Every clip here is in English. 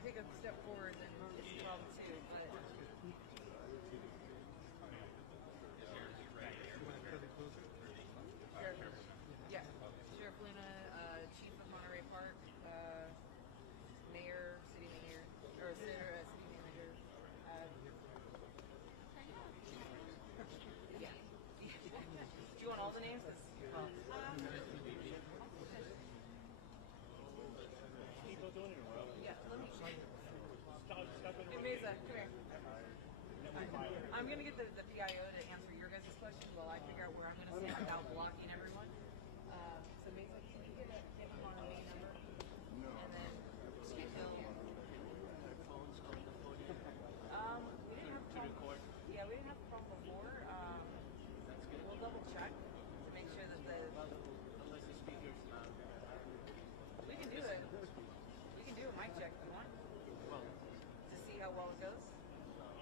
I take a step forward, then it's a problem too. But yeah, Sheriff Luna, Chief of Monterey Park, Mayor, City Manager, or City Manager. Yeah. Do you want all the names? Yeah, let me. Hey, Mesa, come here. I'm going to get the PIO to answer your guys' questions while I figure out where I'm going to stand without blocking everyone. So Mesa, can you get him on a main number? No. And then he'll... we didn't have a problem. Yeah, we didn't have a problem before. We'll double check to make sure that unless the speaker's not. We can do it. We can do a mic check if you want. Well, to see how well it goes.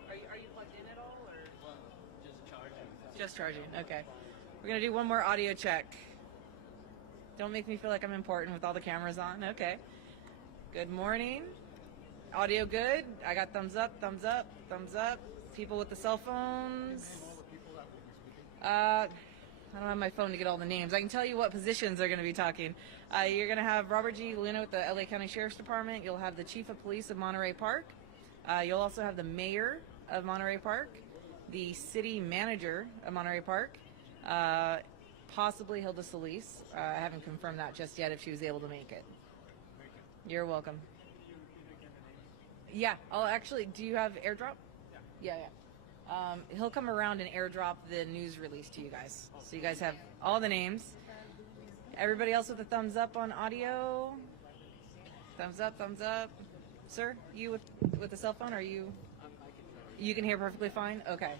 Are you plugged in at all, or? Well, just charging. Just charging. Okay. We're gonna do one more audio check. Don't make me feel like I'm important with all the cameras on. Okay. Good morning. Audio good. I got thumbs up, thumbs up, thumbs up. People with the cell phones. I don't have my phone to get all the names. I can tell you what positions they're going to be talking. You're going to have Robert G. Luna with the LA County Sheriff's Department. You'll have the Chief of Police of Monterey Park. You'll also have the Mayor of Monterey Park, the City Manager of Monterey Park, possibly Hilda Solis. I haven't confirmed that just yet if she was able to make it. You're welcome. Yeah, I'll actually, do you have AirDrop? Yeah. He'll come around and airdrop the news release to you guys. So you guys have all the names. Everybody else with a thumbs up on audio? Thumbs up, thumbs up. Sir, you with the cell phone, are you? You can hear perfectly fine? Okay.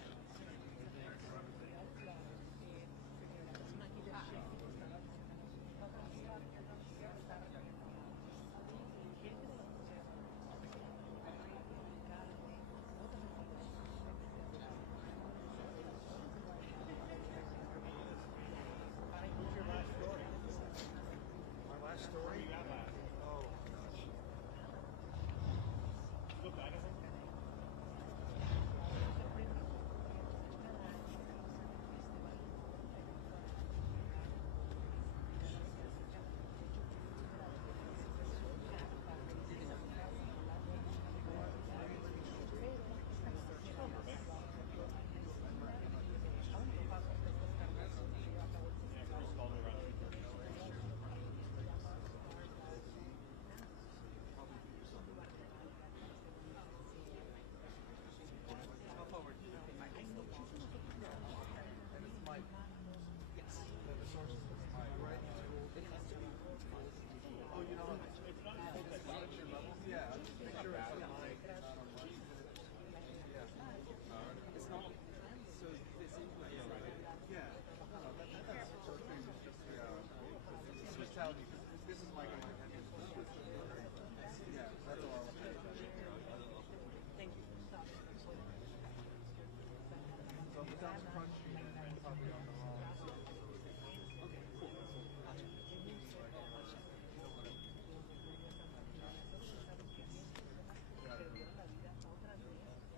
Story? Oh, Oh, you know, it's not at your level. Yeah, I'll just make sure it's on mine. It's not on mine. Yeah. It's not. So this is like yeah. No, that's it's just the hospitality. This is my yeah. That's all. Thank you. So if it sounds crunchy, it's probably on the wrong. Okay, cool. Gotcha.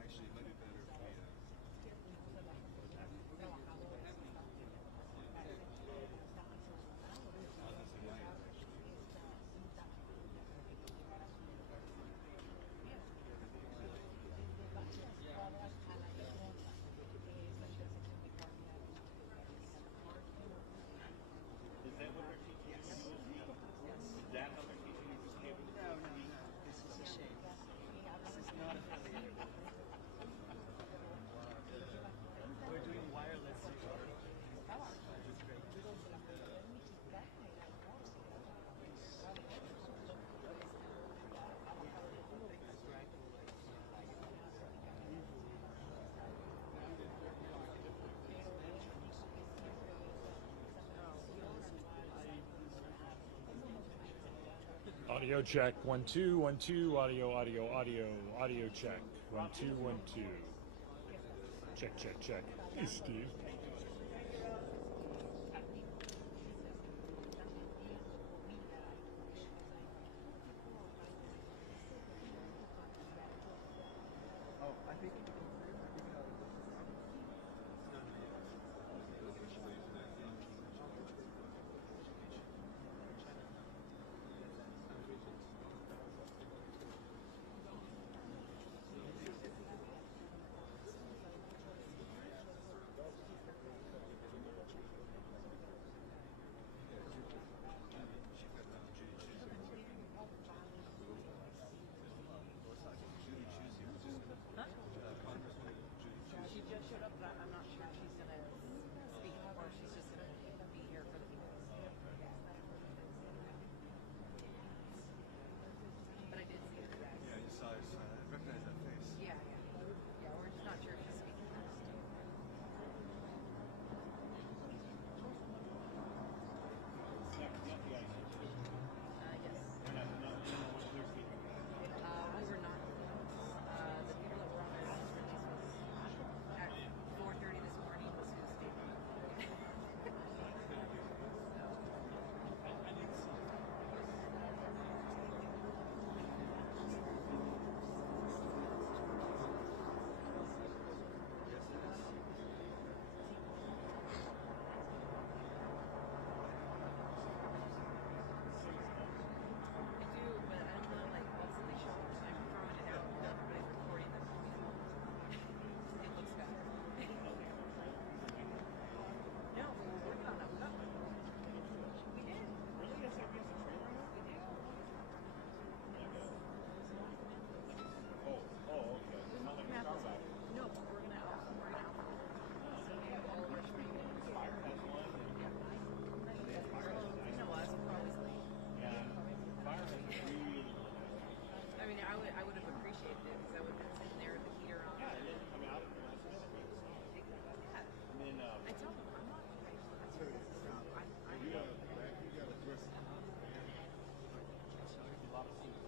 Actually, it might be better if we Is that what they're teaching? Yes. Is that how they're teaching you to stay with the No. This is a shame. This is not affiliated. We're doing wireless. Which is great. Audio check. 1 2 1 2. Audio check. 1 2 1 2. Check. Hey, Steve. Huh? She just showed up, but I'm not sure if she's gonna speak or if she's just gonna be here for the meetings. But I did see her. Yeah, you saw her. I recognize that face. Yeah, yeah. Yeah, we're just not sure if she's speaking next. Yes. We were not. The people that were on their news release was at 4:30 this morning was who's speaking. I do, but I don't know, like, what's the show? I'm throwing it out and everybody's recording them. It looks better. No, we were working on that. We got one. We did. Really? That's like against the trailer now? We did. Oh, okay. It's not like a car back. No, but we're gonna alpha. So we have all of our training. Fire has one. Yeah. You know us, we're always late. Yeah. Fire has really. I mean, I would have appreciated it because I would have been sitting there with the heater on. Yeah, and then coming out from last minute. Yeah. And then, I tell them I'm not. I You got a dress. a lot of seats.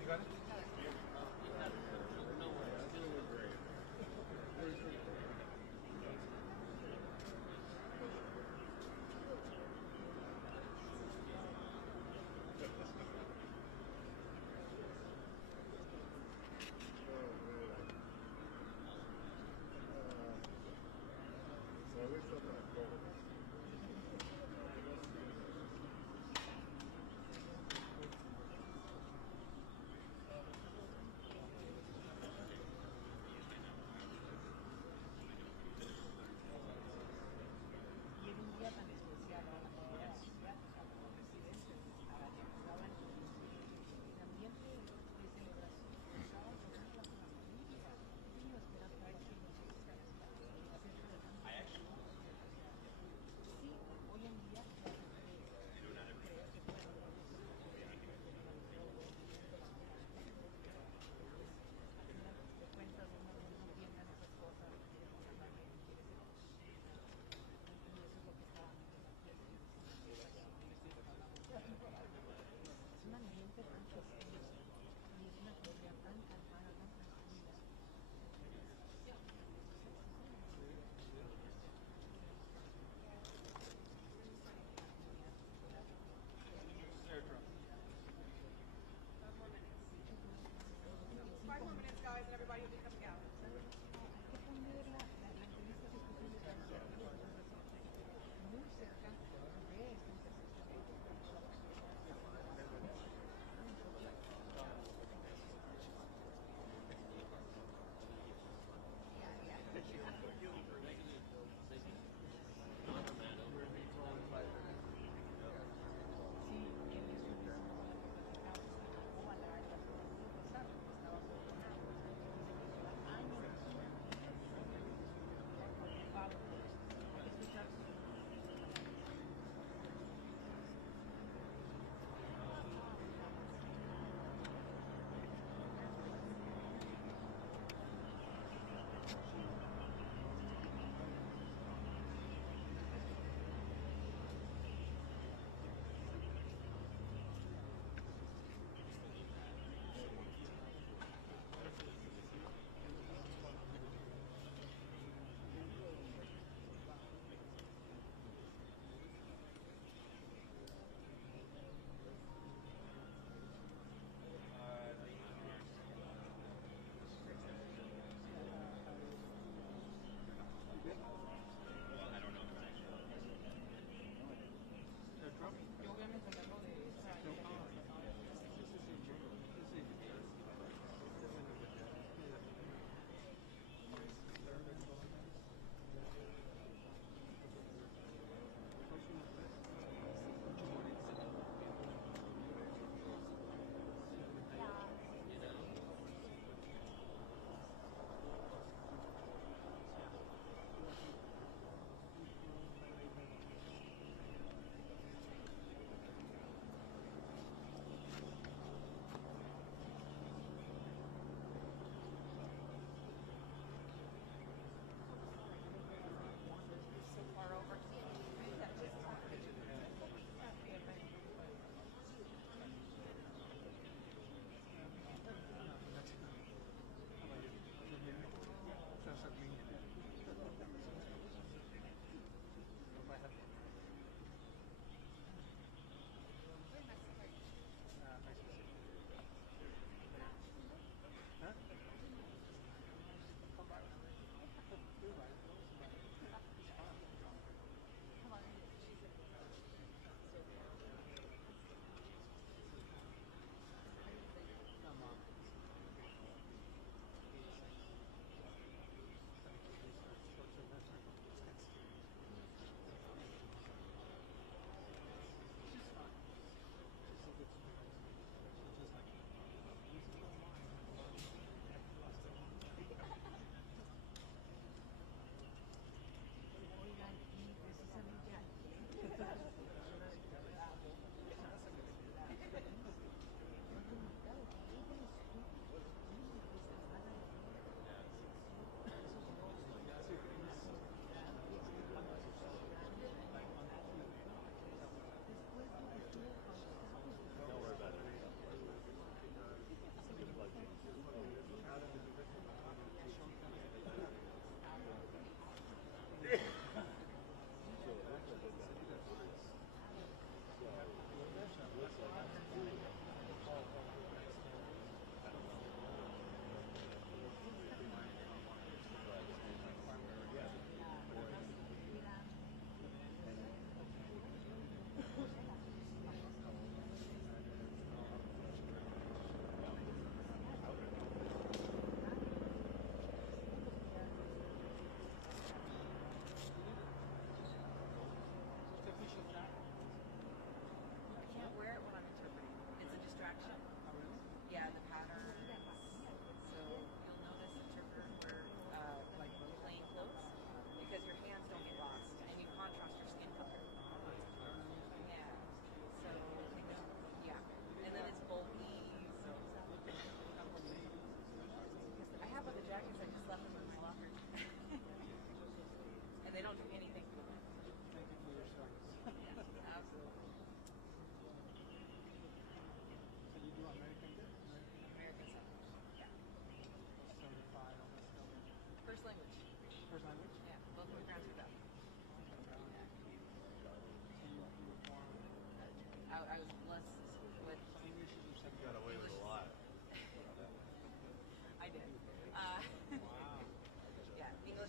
You got it? You got it?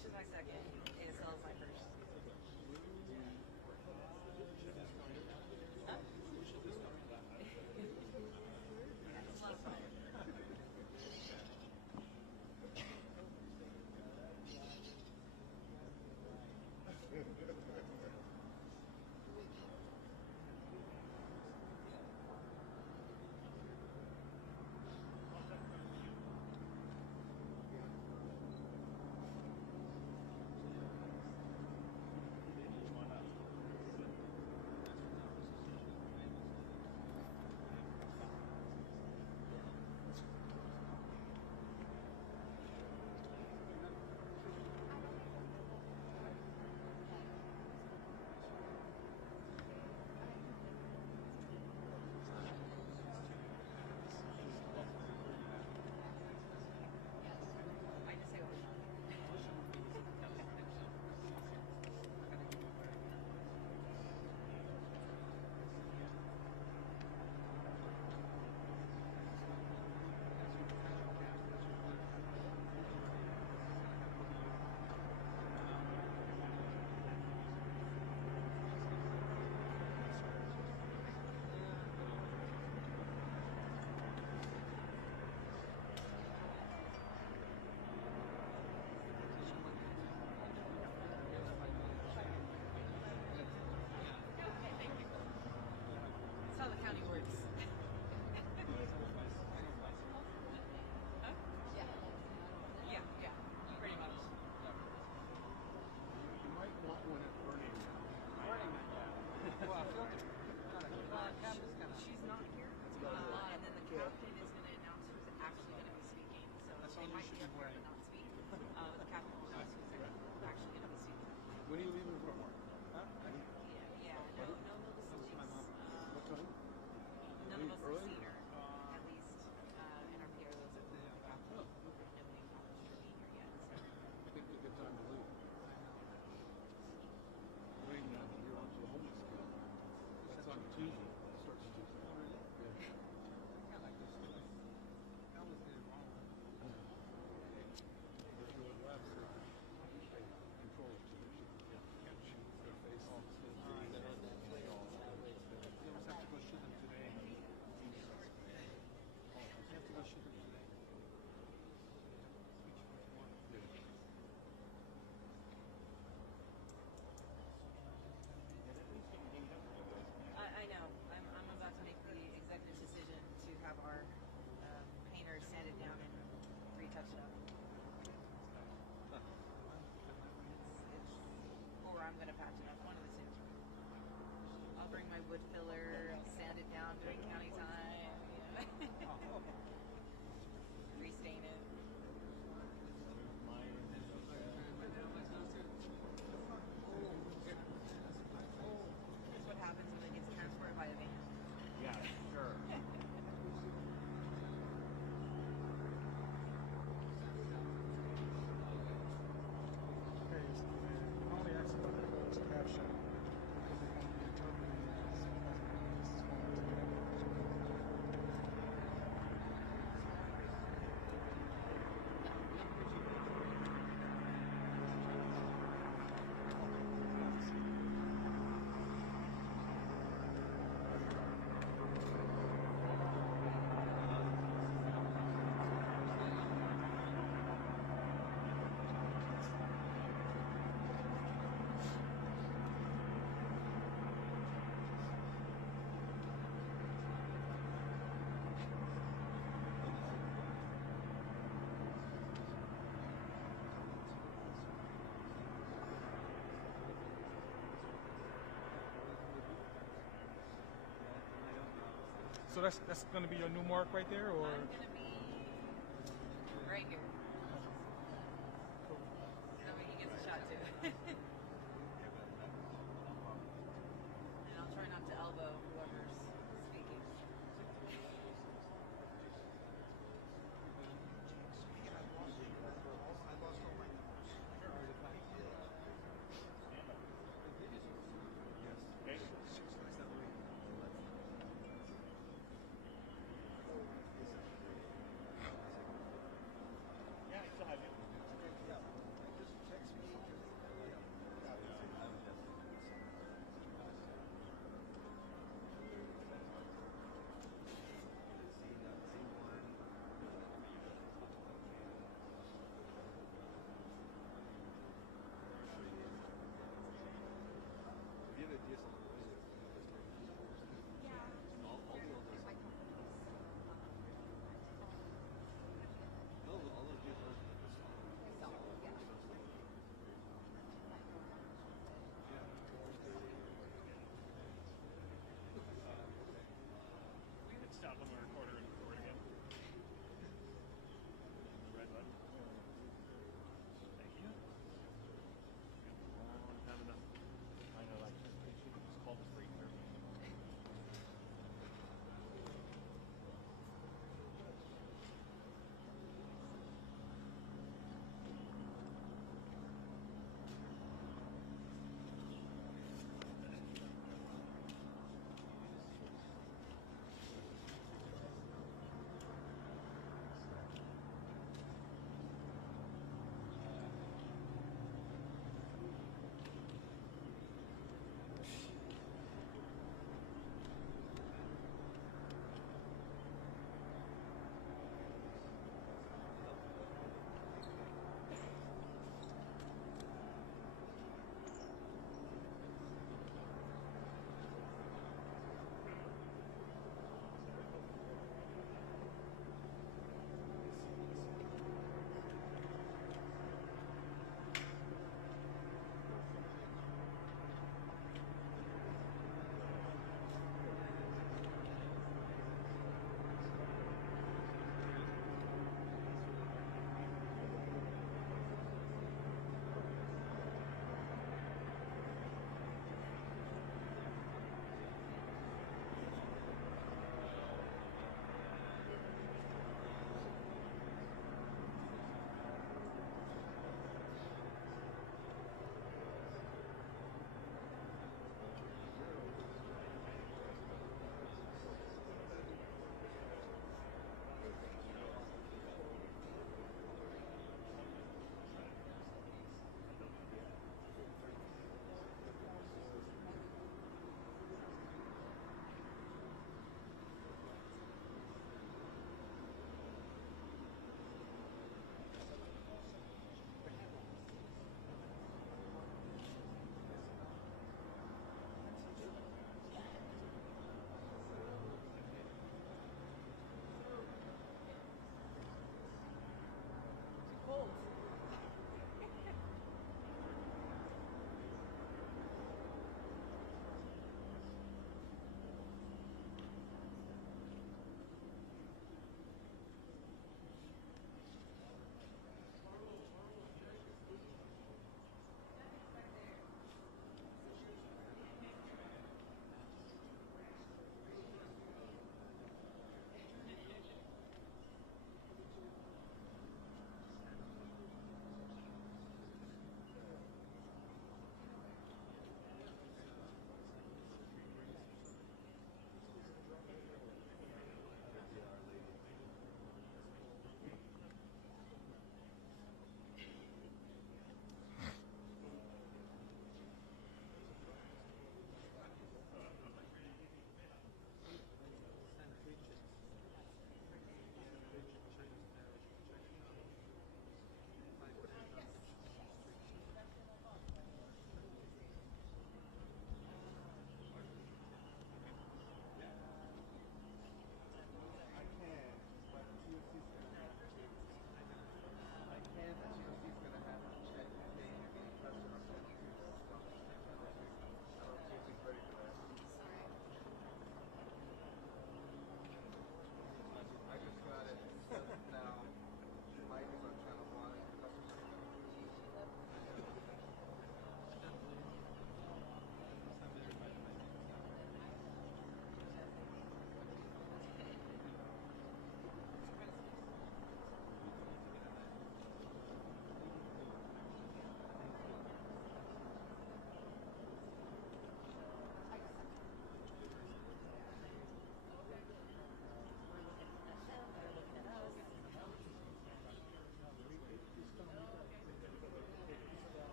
English is my second. ASL is my first. Huh? Yeah, it's a lot of fun. I just say That's how the county works. Huh? Yeah, pretty much. You might want one at Burning Man. She's not here. And then the captain is going to announce who's actually going to be speaking. So they might be up here but not speak. The captain will announce who's actually going to be speaking. When are you leaving for work? Yeah, no decisions. What time? None of us have Early? seen her, at least in our PROs that we're the captain. Nobody acknowledged her being here yet. So. Pick a good time to leave. Wait, now you're on to the homeless camp. That's on Tuesday. It starts Tuesday. Oh, really? Yeah. If you would left, control it. Can't shoot their face. You almost have to go shoot them today. You have to go shoot them today. I know. I'm about to make the executive decision to have our painter sanded down and retouched up. Or I'm going to patch it up. One of the two. I'll bring my wood filler. I'll sand it down during county time. Restain it. That's what happens when it gets transported by a van. Yeah, sure. Okay, so the only action about the closed caption because they can be interpreted as this is going to be So that's going to be your new mark right there, or? I'm going to be right here. That way he gets a shot too. And I'll try not to elbow whoever's speaking. Yes, on the radio. All the others. No, all those people. We can stop on the recorder and record again. The red button. Thank you. Long time enough. I know, like,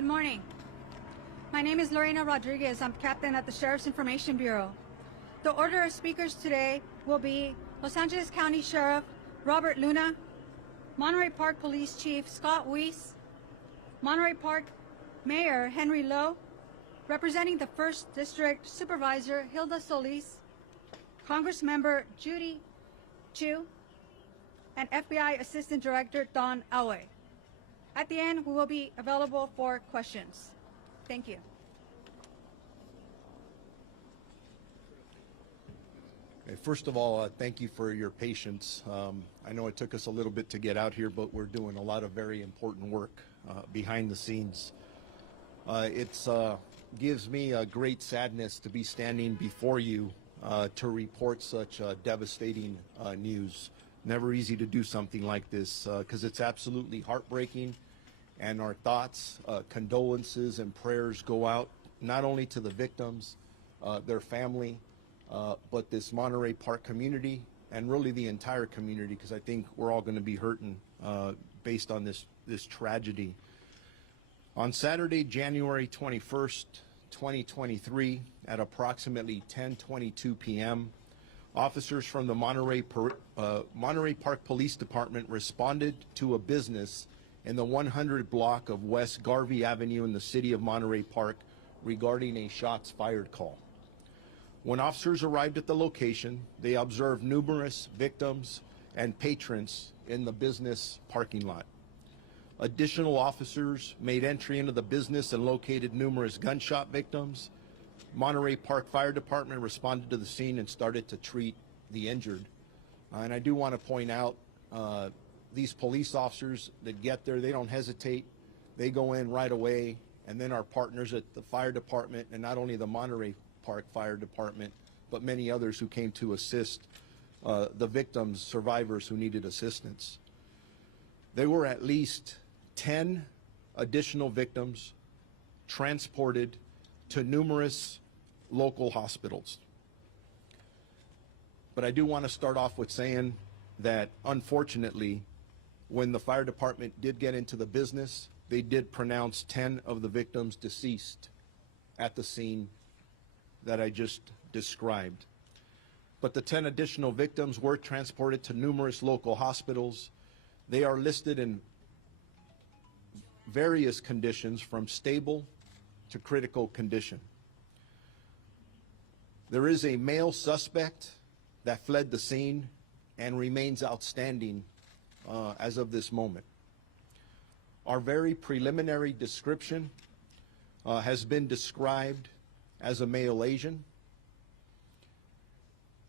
Good morning. My name is Lorena Rodriguez. I'm captain at the Sheriff's Information Bureau. The order of speakers today will be Los Angeles County Sheriff Robert Luna, Monterey Park Police Chief Scott Weiss, Monterey Park Mayor Henry Lowe, representing the 1st District Supervisor Hilda Solis, Congressmember Judy Chu, and FBI Assistant Director Don Alway. At the end, we will be available for questions. Thank you. Okay, first of all, thank you for your patience. I know it took us a little bit to get out here, but we're doing a lot of very important work behind the scenes. It gives me a great sadness to be standing before you to report such devastating news. Never easy to do something like this because it's absolutely heartbreaking, and our thoughts, condolences, and prayers go out not only to the victims, their family, but this Monterey Park community and really the entire community, because I think we're all going to be hurting based on this tragedy. On Saturday, January 21st, 2023, at approximately 10:22 p.m., officers from the Monterey Park Police Department responded to a business in the 100 block of West Garvey Avenue in the city of Monterey Park regarding a shots fired call. When officers arrived at the location, they observed numerous victims and patrons in the business parking lot. Additional officers made entry into the business and located numerous gunshot victims. Monterey Park Fire Department responded to the scene and started to treat the injured. And I do want to point out, these police officers that get there, they don't hesitate. They go in right away, and then our partners at the fire department, and not only the Monterey Park Fire Department, but many others who came to assist the victims, survivors who needed assistance. There were at least 10 additional victims transported to numerous local hospitals. But I do want to start off with saying that unfortunately, when the fire department did get into the business, they did pronounce 10 of the victims deceased at the scene that I just described. But the 10 additional victims were transported to numerous local hospitals. They are listed in various conditions from stable to critical condition. There is a male suspect that fled the scene and remains outstanding as of this moment. Our very preliminary description has been described as a male Asian,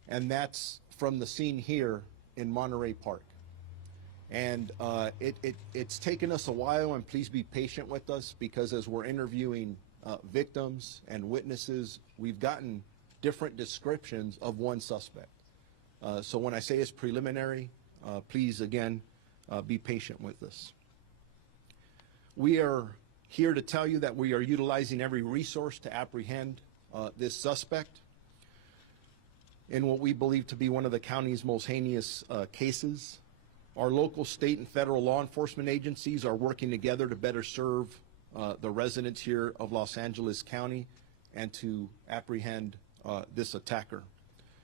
and that's from the scene here in Monterey Park. And it's taken us a while, and please be patient with us, because as we're interviewing victims and witnesses, we've gotten different descriptions of one suspect. So when I say it's preliminary, please again be patient with us. We are here to tell you that we are utilizing every resource to apprehend this suspect in what we believe to be one of the county's most heinous cases. Our local, state, and federal law enforcement agencies are working together to better serve the residents here of Los Angeles County and to apprehend this attacker.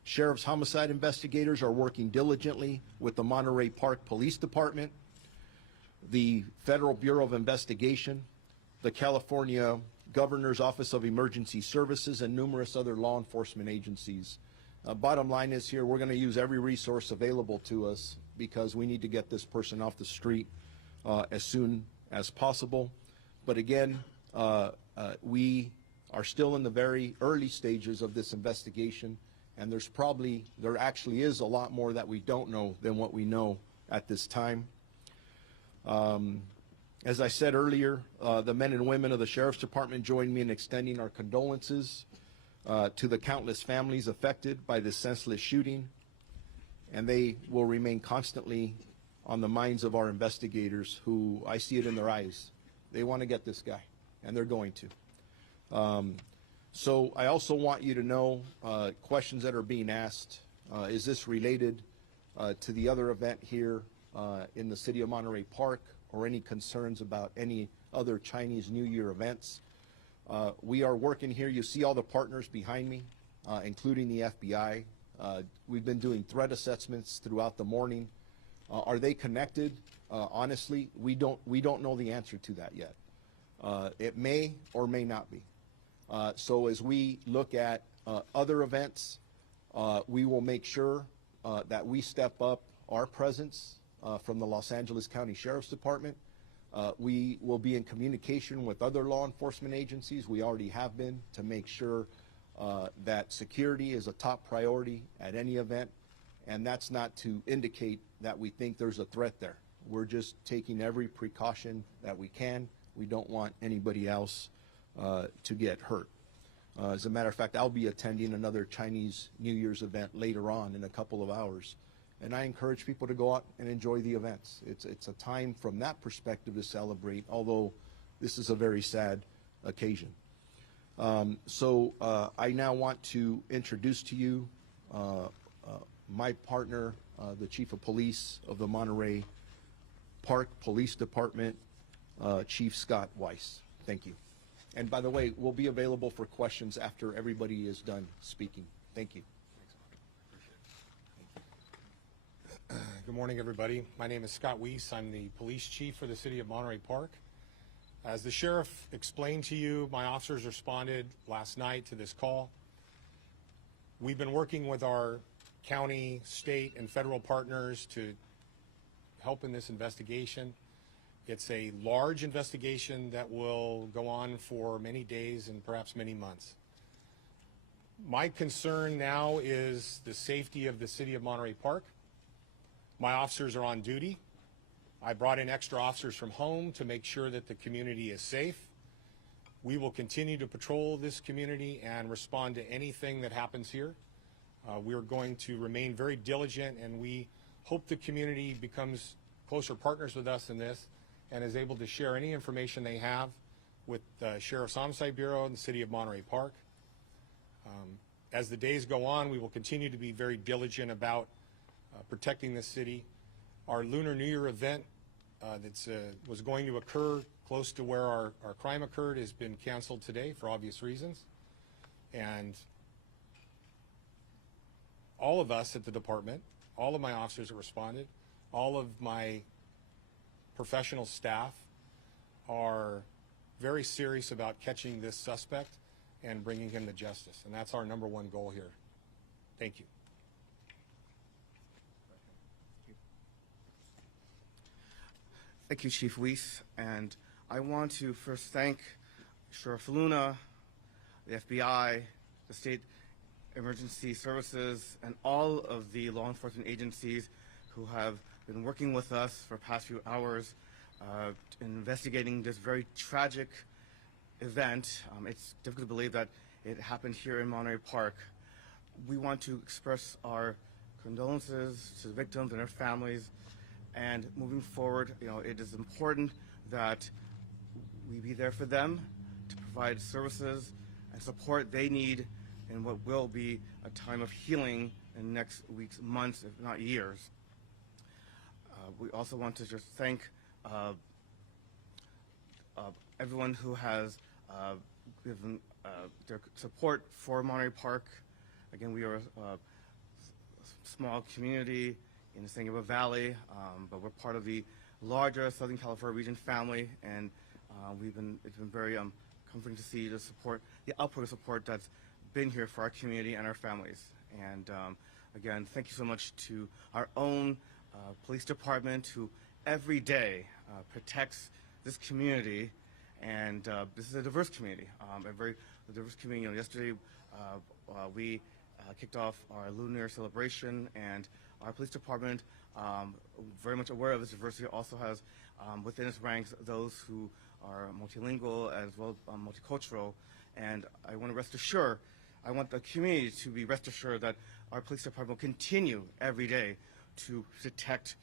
Sheriff's homicide investigators are working diligently with the Monterey Park Police Department, the Federal Bureau of Investigation, the California Governor's Office of Emergency Services, and numerous other law enforcement agencies. Bottom line is here, we're going to use every resource available to us because we need to get this person off the street as soon as possible. But again, we are still in the very early stages of this investigation, and there actually is a lot more that we don't know than what we know at this time. As I said earlier, the men and women of the Sheriff's Department join me in extending our condolences to the countless families affected by this senseless shooting, and they will remain constantly on the minds of our investigators, who, I see it in their eyes. They want to get this guy, and they're going to. So I also want you to know questions that are being asked. Is this related to the other event here in the city of Monterey Park, or any concerns about any other Chinese New Year events. We are working here. You see all the partners behind me, including the FBI. We've been doing threat assessments throughout the morning. Are they connected? Honestly, we don't know the answer to that yet. It may or may not be. So as we look at other events, we will make sure that we step up our presence from the Los Angeles County Sheriff's Department. We will be in communication with other law enforcement agencies. We already have been, to make sure that security is a top priority at any event. And that's not to indicate that we think there's a threat there. We're just taking every precaution that we can. We don't want anybody else to get hurt. As a matter of fact, I'll be attending another Chinese New Year's event later on in a couple of hours. And I encourage people to go out and enjoy the events. It's a time from that perspective to celebrate, although this is a very sad occasion. So I now want to introduce to you my partner, the Chief of Police of the Monterey Park Police Department, Chief Scott Weiss. Thank you. And by the way, we'll be available for questions after everybody is done speaking. Thank you. Good morning, everybody. My name is Scott Weiss. I'm the police chief for the city of Monterey Park. As the sheriff explained to you, my officers responded last night to this call. We've been working with our county, state, and federal partners to help in this investigation. It's a large investigation that will go on for many days and perhaps many months. My concern now is the safety of the city of Monterey Park. My officers are on duty. I brought in extra officers from home to make sure that the community is safe. We will continue to patrol this community and respond to anything that happens here. We are going to remain very diligent, and we hope the community becomes closer partners with us in this and is able to share any information they have with the Sheriff's Homicide Bureau and the City of Monterey Park. As the days go on, we will continue to be very diligent about protecting this city. Our Lunar New Year event that was going to occur close to where our crime occurred has been canceled today for obvious reasons. And all of us at the department, all of my officers that responded, all of my professional staff are very serious about catching this suspect and bringing him to justice. And that's our number one goal here. Thank you. Thank you, Chief Weiss. And I want to first thank Sheriff Luna, the FBI, the State Emergency Services, and all of the law enforcement agencies who have been working with us for the past few hours investigating this very tragic event. It's difficult to believe that it happened here in Monterey Park. We want to express our condolences to the victims and their families. And moving forward, it is important that we be there for them to provide services and support they need in what will be a time of healing in the next weeks, months, if not years. We also want to just thank everyone who has given their support for Monterey Park. Again, we are a small community in the San Gabriel Valley, but we're part of the larger Southern California region family, and it's been very comforting to see the support, the outpouring of support that's been here for our community and our families. And again, thank you so much to our own police department, who every day protects this community. And this is a diverse community, a very diverse community. Yesterday we kicked off our Lunar celebration, and our police department, very much aware of this diversity, also has within its ranks those who are multilingual as well as multicultural. And I want the community to be rest assured that our police department will continue every day to protect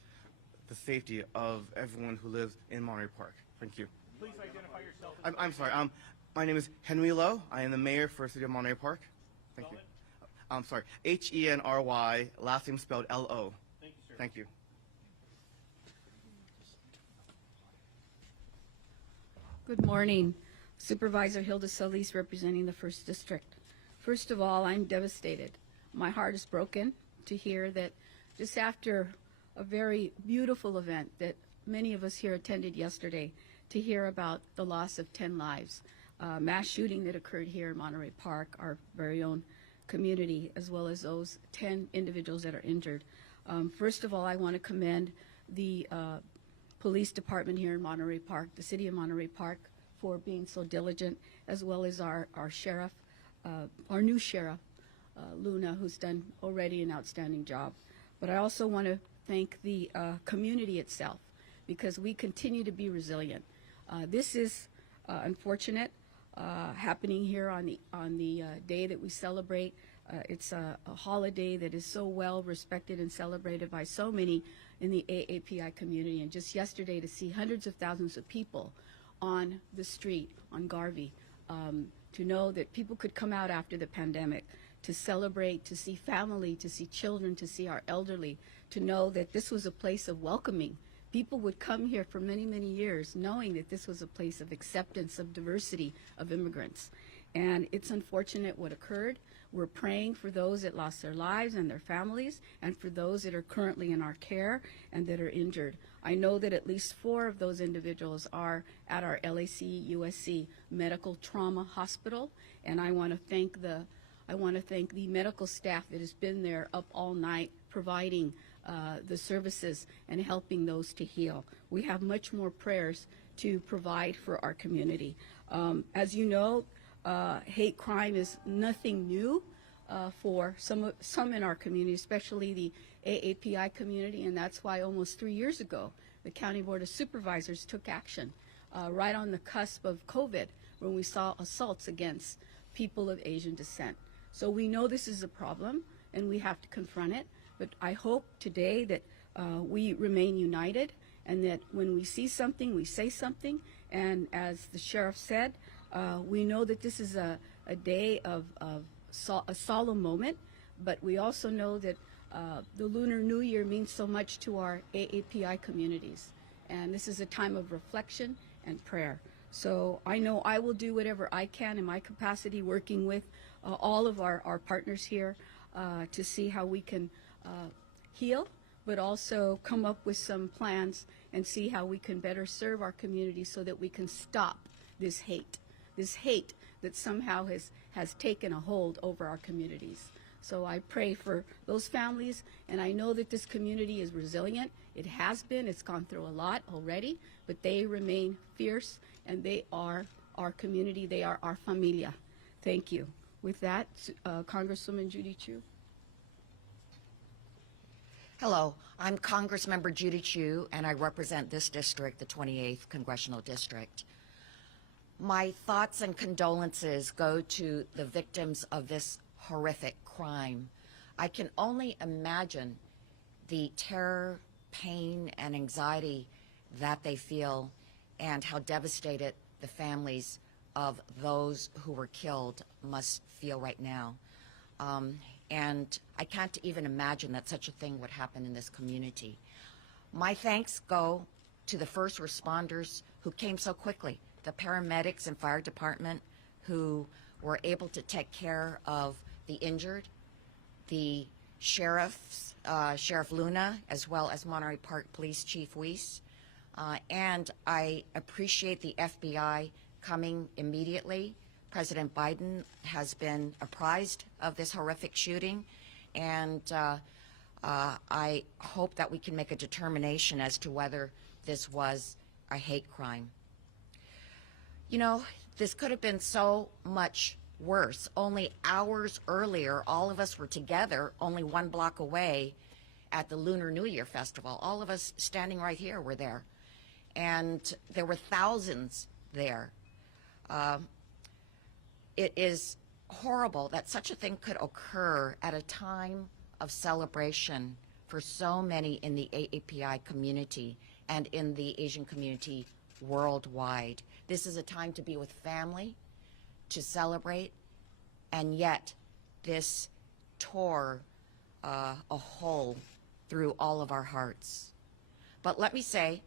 the safety of everyone who lives in Monterey Park. Thank you. Please identify yourself. I'm sorry. My name is Henry Lowe. I am the mayor for the city of Monterey Park. Thank you. I'm sorry. Henry, last name spelled Lo. Thank you, sir. Thank you. Good morning. Supervisor Hilda Solis representing the 1st District. First of all, I'm devastated. My heart is broken to hear that just after a very beautiful event that many of us here attended yesterday, to hear about the loss of 10 lives, mass shooting that occurred here in Monterey Park, our very own community, as well as those 10 individuals that are injured. First of all, I want to commend the police department here in Monterey Park, the city of Monterey Park, for being so diligent, as well as our sheriff, our new sheriff, Luna, who's done already an outstanding job. But I also want to thank the community itself, because we continue to be resilient. This is unfortunate, happening here on the day that we celebrate. It's a holiday that is so well respected and celebrated by so many in the AAPI community. And just yesterday, to see hundreds of thousands of people on the street, on Garvey, to know that people could come out after the pandemic to celebrate, to see family, to see children, to see our elderly, to know that this was a place of welcoming. People would come here for many, many years knowing that this was a place of acceptance, of diversity, of immigrants. And it's unfortunate what occurred. We're praying for those that lost their lives and their families, and for those that are currently in our care and that are injured. I know that at least 4 of those individuals are at our LAC USC Medical Trauma Hospital, and I want to thank the medical staff that has been there up all night providing the services and helping those to heal. We have much more prayers to provide for our community. As you know, hate crime is nothing new for some in our community, especially the AAPI community, and that's why almost 3 years ago, the County Board of Supervisors took action right on the cusp of COVID, when we saw assaults against people of Asian descent. So we know this is a problem, and we have to confront it. But I hope today that we remain united, and that when we see something, we say something. And as the sheriff said, we know that this is a day of a solemn moment, but we also know that the Lunar New Year means so much to our AAPI communities. And this is a time of reflection and prayer. So I know I will do whatever I can in my capacity, working with all of our partners here to see how we can heal, but also come up with some plans and see how we can better serve our community so that we can stop this hate that somehow has taken a hold over our communities. So I pray for those families, and I know that this community is resilient. It has been, it's gone through a lot already, but they remain fierce, and they are our community, they are our familia. Thank you. With that, Congresswoman Judy Chu. Hello, I'm Congressmember Judy Chu, and I represent this district, the 28th Congressional District. My thoughts and condolences go to the victims of this horrific crime. I can only imagine the terror, pain, and anxiety that they feel, and how devastated the families of those who were killed must feel right now. And I can't even imagine that such a thing would happen in this community. My thanks go to the first responders who came so quickly, the paramedics and fire department who were able to take care of the injured, the sheriffs, Sheriff Luna, as well as Monterey Park Police Chief Weiss. And I appreciate the FBI coming immediately. President Biden has been apprised of this horrific shooting, and I hope that we can make a determination as to whether this was a hate crime. You know, this could have been so much worse. Only hours earlier, all of us were together, only 1 block away, at the Lunar New Year Festival. All of us standing right here were there, and there were thousands there. It is horrible that such a thing could occur at a time of celebration for so many in the AAPI community and in the Asian community worldwide. This is a time to be with family, to celebrate, and yet this tore a hole through all of our hearts. But let me say,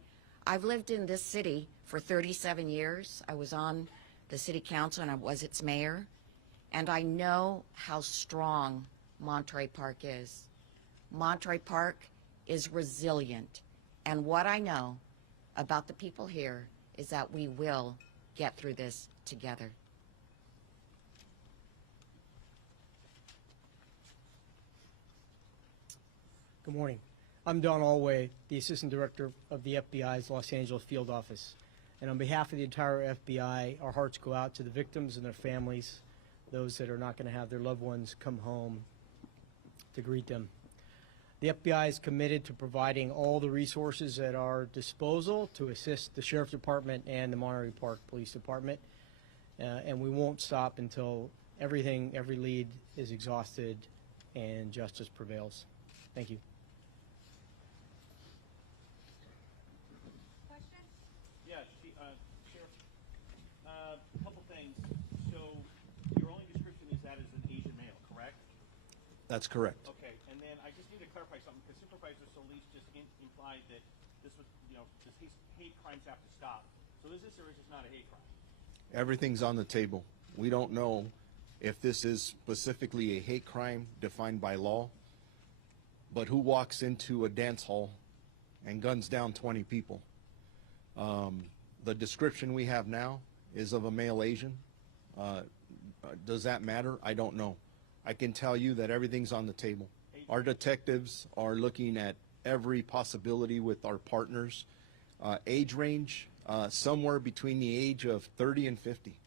I've lived in this city for 37 years. I was on the city council and I was its mayor. And I know how strong Monterey Park is. Monterey Park is resilient. And what I know about the people here is that we will get through this together. Good morning. I'm Don Alway, the Assistant Director of the FBI's Los Angeles Field Office. And on behalf of the entire FBI, our hearts go out to the victims and their families, those that are not going to have their loved ones come home to greet them. The FBI is committed to providing all the resources at our disposal to assist the Sheriff's Department and the Monterey Park Police Department. And we won't stop until every lead is exhausted and justice prevails. Thank you. Yeah, Sheriff, a couple things. So your only description is that as an Asian male, correct? That's correct. Okay, and then I just need to clarify something, because Supervisor Solis just implied that this was, this hate crimes have to stop. So is this or is this not a hate crime? Everything's on the table. We don't know if this is specifically a hate crime defined by law, but who walks into a dance hall and guns down 20 people? The description we have now is of a male Asian. Does that matter? I don't know. I can tell you that everything's on the table. Our detectives are looking at every possibility with our partners. Age range, somewhere between the age of 30 and 50.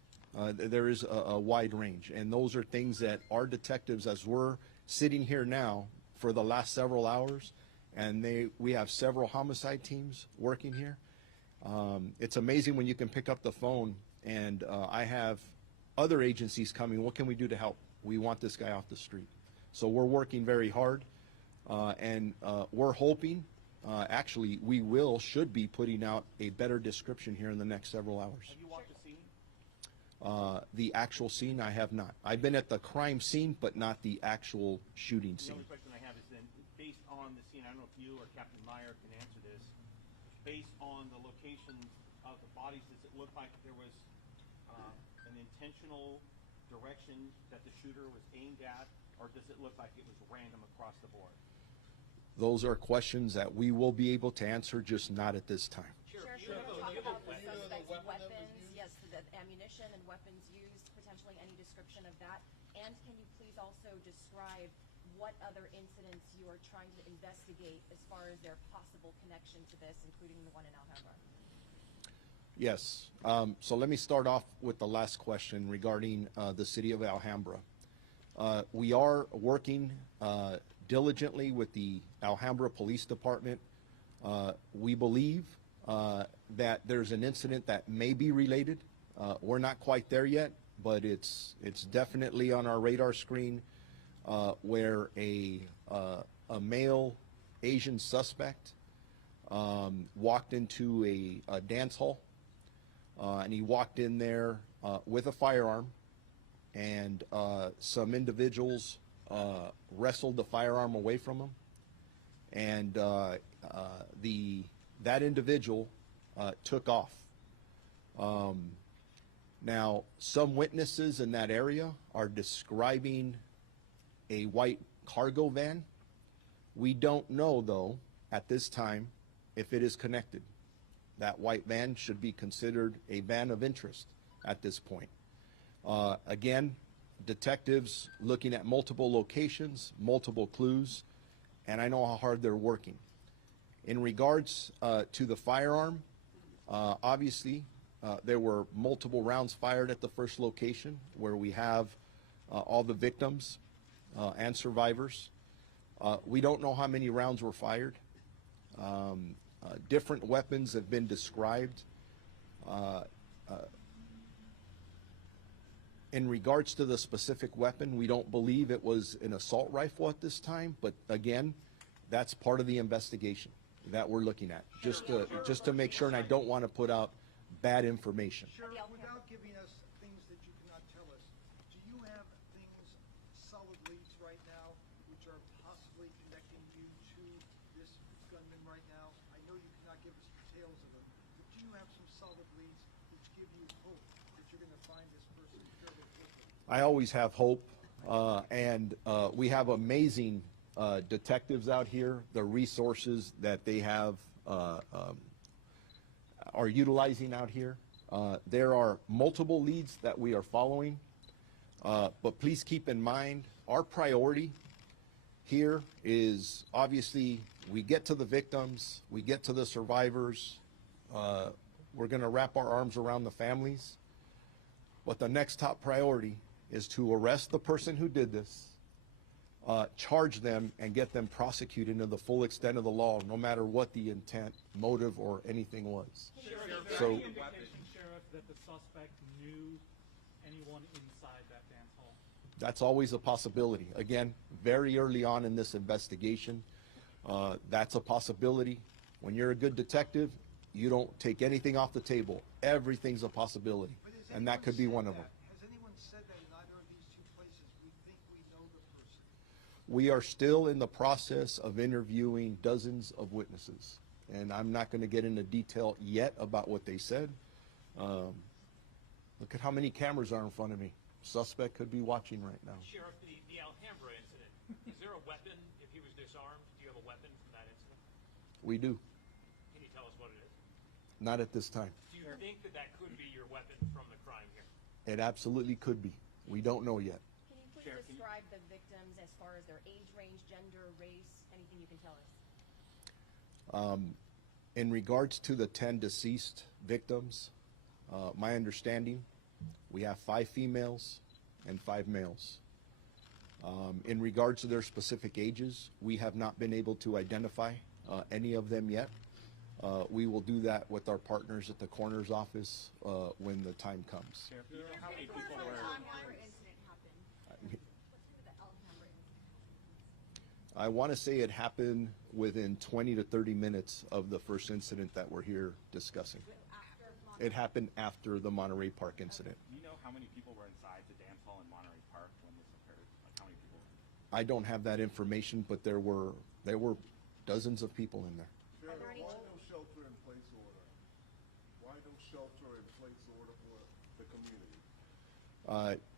There is a wide range, and those are things that our detectives, as we're sitting here now for the last several hours, and we have several homicide teams working here. It's amazing when you can pick up the phone and I have other agencies coming. What can we do to help? We want this guy off the street. So we're working very hard, and we're hoping, actually, we should be putting out a better description here in the next several hours. Have you walked the scene? The actual scene, I have not. I've been at the crime scene, but not the actual shooting The scene. only question I have is then, based on the scene, I don't know if you or Captain Meyer can answer this, based on the location of the bodies, does it look like there was an intentional direction that the shooter was aimed at, or does it look like it was random across the board? Those are questions that we will be able to answer, just not at this time. Sheriff, you talk about the suspect's weapons, yes, the ammunition and weapons used, potentially any description of that. And can you please also describe what other incidents you are trying to investigate as far as their possible connection to this, including the one in Alhambra? Yes. So let me start off with the last question regarding the city of Alhambra. We are working diligently with the Alhambra Police Department. We believe that there's an incident that may be related. We're not quite there yet, but it's definitely on our radar screen, where a male Asian suspect walked into a dance hall, and he walked in there with a firearm, and some individuals wrestled the firearm away from him, and that individual took off. Now, some witnesses in that area are describing a white cargo van. We don't know, though, at this time, if it is connected. That white van should be considered a van of interest at this point. Again, detectives looking at multiple locations, multiple clues, and I know how hard they're working. In regards to the firearm, obviously, there were multiple rounds fired at the first location where we have all the victims and survivors. We don't know how many rounds were fired. Different weapons have been described. In regards to the specific weapon, we don't believe it was an assault rifle at this time, but again, that's part of the investigation that we're looking at, just to make sure, and I don't want to put out bad information. Sheriff, without giving us things that you cannot tell us, do you have things, solid leads right now, which are possibly connecting you to this gunman right now? I know you cannot give us details of a you have some solid leads which give you hope that you're going to find this person fairly quickly? I always have hope, and we have amazing detectives out here. The resources that they have are utilizing out here. There are multiple leads that we are following, but please keep in mind our priority here is obviously we get to the victims, we get to the survivors, we're going to wrap our arms around the families, but the next top priority is to arrest the person who did this, charge them, and get them prosecuted to the full extent of the law, no matter what the intent, motive, or anything was. So, any indication, Sheriff, that the suspect knew anyone inside that dance hall? that's always a possibility. Again, very early on in this investigation, that's a possibility. When you're a good detective, you don't take anything off the table. Everything's a possibility, and that could be one of them. Has anyone said that in either of these two places we think we know the person? We are still in the process of interviewing dozens of witnesses, and I'm not going to get into detail yet about what they said. Look at how many cameras are in front of me. Suspect could be watching right now. Sheriff, the Alhambra incident, is there a weapon if he was disarmed? Do you have a weapon from that incident? We do. Can you tell us what it is? Not at this time. Do you think that that could be your weapon from the crime here? It absolutely could be. We don't know yet. Can you please describe the victims as far as their age range, gender, race, anything you can tell us? In regards to the 10 deceased victims, my understanding, we have 5 females and 5 males. In regards to their specific ages, we have not been able to identify any of them yet. We will do that with our partners at the coroner's office when the time comes. How many people were? I want to say it happened within 20 to 30 minutes of the first incident that we're here discussing. It happened after the Monterey Park incident. Do you know how many people were inside the dance hall in Monterey Park when this occurred? Like how many people? I don't have that information, but there were dozens of people in there. Sheriff, why no shelter-in-place order? Why no shelter-in-place order for the community?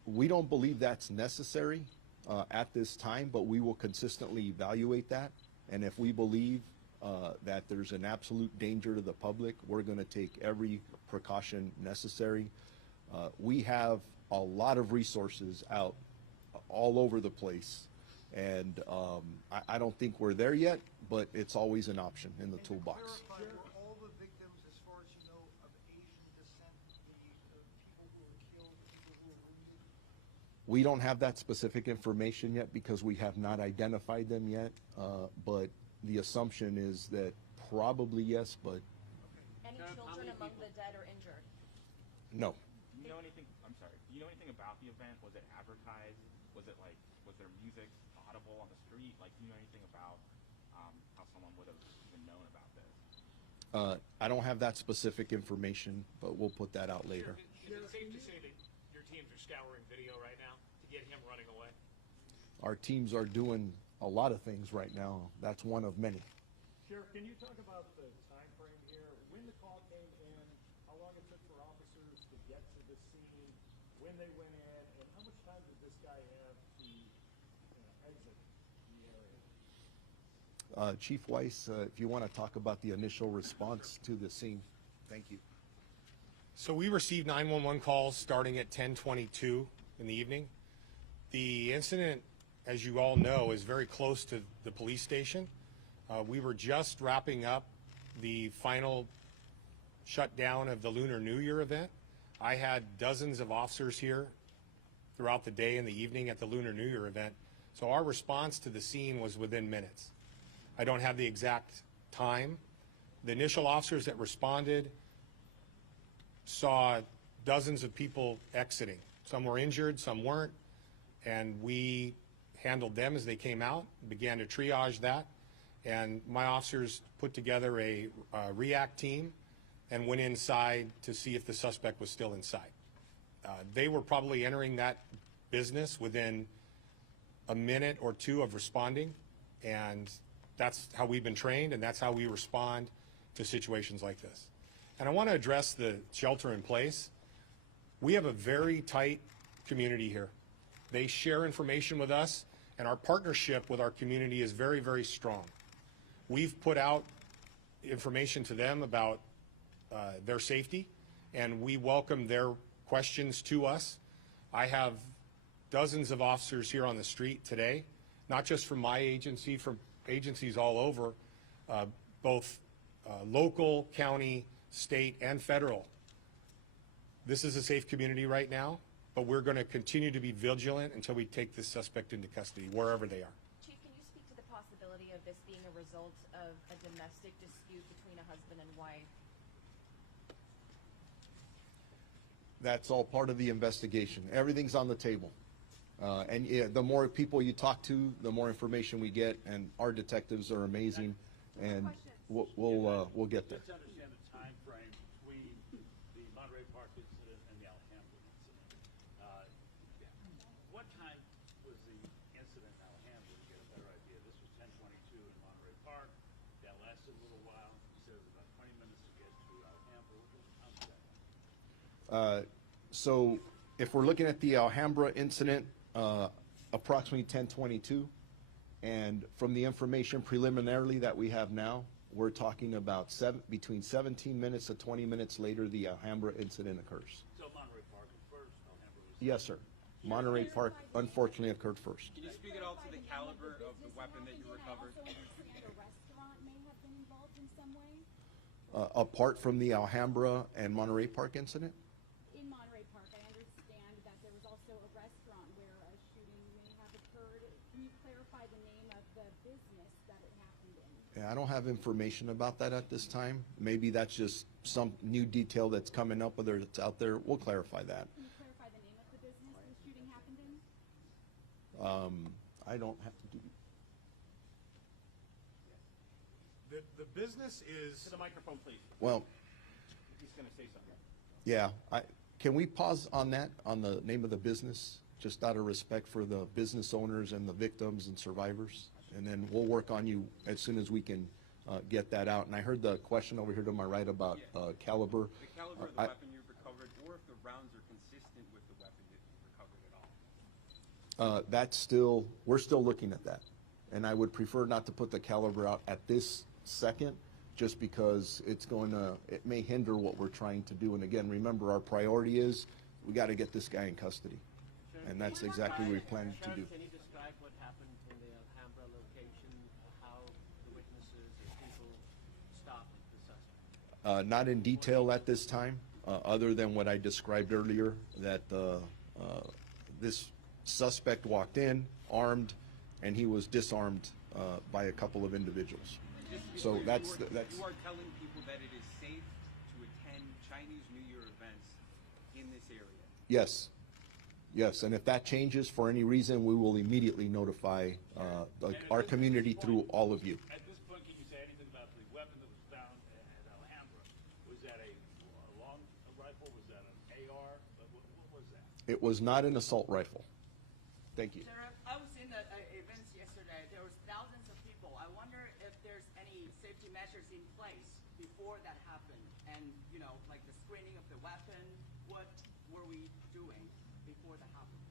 We don't believe that's necessary at this time, but we will consistently evaluate that. And if we believe that there's an absolute danger to the public, we're going to take every precaution necessary. We have a lot of resources out all over the place, and I don't think we're there yet, but it's always an option in the toolbox. Were all the victims, as far as you know, of Asian descent, the people who were killed, the people who were wounded? We don't have that specific information yet because we have not identified them yet, but the assumption is that probably yes, but Any children among the dead or injured? no. Do you know anything? I'm sorry. Do you know anything about the event? Was it advertised? Was it like? Was there music audible on the street? Like, do you know anything about how someone would have even known about this? I don't have that specific information, but we'll put that out later. Is it safe to say that your teams are scouring video right now to get him running away? Our teams are doing a lot of things right now. That's one of many. Sheriff, can you talk about the time frame here? When the call came in, how long it took for officers to get to the scene, when they went in, and how much time did this guy have to exit the area? Chief Weiss, if you want to talk about the initial response to the scene. Thank you. So we received 911 calls starting at 10:22 in the evening. The incident, as you all know, is very close to the police station. We were just wrapping up the final shutdown of the Lunar New Year event. I had dozens of officers here throughout the day and the evening at the Lunar New Year event. So our response to the scene was within minutes. I don't have the exact time. The initial officers that responded saw dozens of people exiting. Some were injured, some weren't, and we handled them as they came out, began to triage that, and my officers put together a REACT team and went inside to see if the suspect was still inside. They were probably entering that business within a minute or two of responding, and that's how we've been trained, and that's how we respond to situations like this. And I want to address the shelter in place. We have a very tight community here. They share information with us, and our partnership with our community is very, very strong. We've put out information to them about their safety, and we welcome their questions to us. I have dozens of officers here on the street today, not just from my agency, from agencies all over, both local, county, state, and federal. This is a safe community right now, but we're going to continue to be vigilant until we take this suspect into custody, wherever they are. Chief, can you speak to the possibility of this being a result of a domestic dispute between a husband and wife? That's all part of the investigation. Everything's on the table. And yeah, the more people you talk to, the more information we get, and our detectives are amazing, and we'll get there. Let's understand the time frame between the Monterey Park incident and the Alhambra incident. What time was the incident in Alhambra, to get a better idea? This was 10:22 in Monterey Park. That lasted a little while. You said it was about 20 minutes to get to Alhambra. How was that? So if we're looking at the Alhambra incident, approximately 10:22, and from the information preliminarily that we have now, we're talking about between 17 minutes to 20 minutes later, the Alhambra incident occurs. So Monterey Park was first, Alhambra was Yes, sir. Monterey Park unfortunately occurred first. Can you speak at all to the caliber of the weapon that you recovered? Apart from the Alhambra and Monterey Park incident? In Monterey Park, I understand that there was also a restaurant where a shooting may have occurred. Can you clarify the name of the business that it happened in? Yeah, I don't have information about that at this time. Maybe that's just some new detail that's coming up, whether it's out there. We'll clarify that. Can you clarify the name of the business the shooting happened in? I don't have to do. The business is... To the microphone, please. Well, He's going to say something. yeah, can we pause on that, on the name of the business, just out of respect for the business owners and the victims and survivors? And then we'll work on you as soon as we can get that out. And I heard the question over here to my right about caliber. The caliber of the weapon you've recovered, or if the rounds are consistent with the weapon that you've recovered at all? That's still, we're still looking at that. And I would prefer not to put the caliber out at this second, just because it may hinder what we're trying to do. And again, remember, our priority is we got to get this guy in custody. And that's exactly what we plan to do. Can you describe what happened in the Alhambra location, how the witnesses or people stopped the suspect? Not in detail at this time, other than what I described earlier, that this suspect walked in armed, and he was disarmed by a couple of individuals. So that's you are telling people that it is safe to attend Chinese New Year events in this area. Yes. Yes, and if that changes for any reason, we will immediately notify our community through all of you. At this point, can you say anything about the weapon that was found at Alhambra? Was that a long rifle? Was that an AR? What was that? It was not an assault rifle. Thank you. Sheriff, I was in the events yesterday. There was thousands of people. I wonder if there's any safety measures in place before that happened. And, you know, like the screening of the weapon, what were we doing before that happened?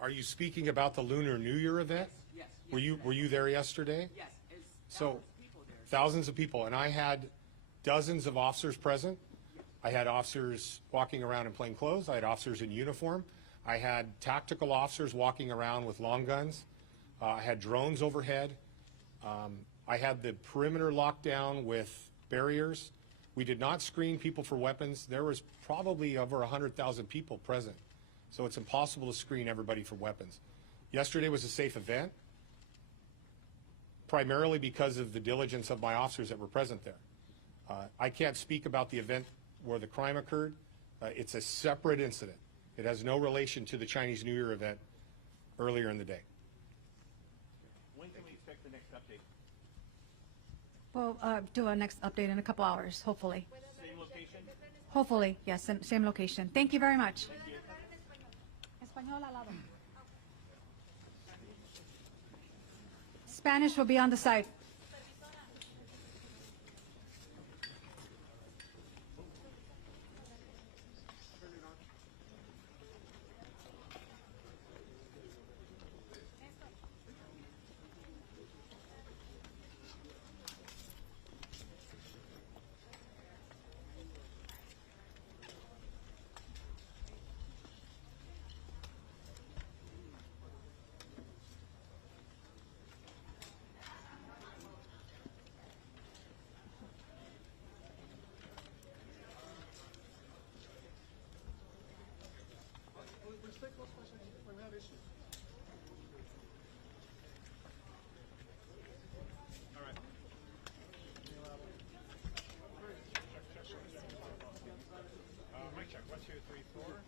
Are you speaking about the Lunar New Year event? Yes. Were you there yesterday? Yes. It's So, thousands of people there. thousands of people, and I had dozens of officers present. I had officers walking around in plain clothes. I had officers in uniform. I had tactical officers walking around with long guns. I had drones overhead. I had the perimeter locked down with barriers. We did not screen people for weapons. There was probably over 100,000 people present, so it's impossible to screen everybody for weapons. Yesterday was a safe event, primarily because of the diligence of my officers that were present there. I can't speak about the event where the crime occurred. It's a separate incident. It has no relation to the Chinese New Year event earlier in the day. When can we expect the next update? We'll do a next update in a couple hours, hopefully. Same location? Hopefully, yes, same location. Thank you very much. Español al lado. Spanish will be on the side. Just take those questions when we have issues. All right. Mic check. 1, 2, 3, 4. Oh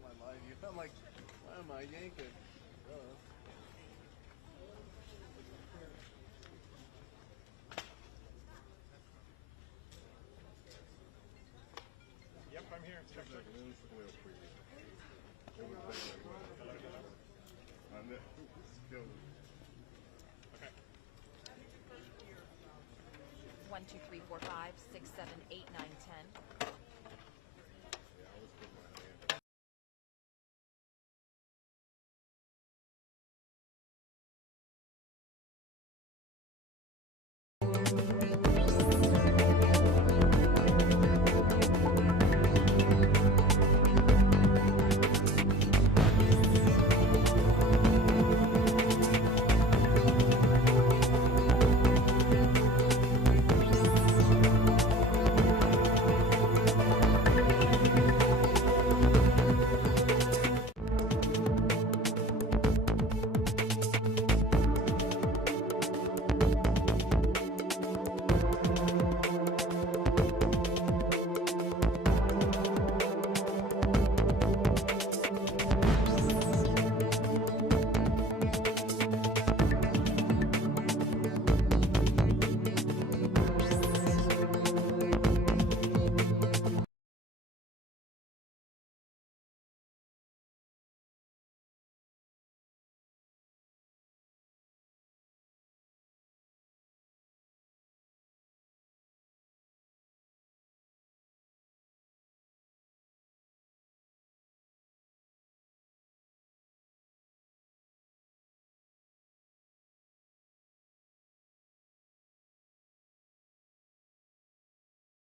my life. I'm like, why am I yanking? Yep, I'm here. Check, check. Okay. 1, 2, 3, 4, 5, 6, 7, 8, 9, 10.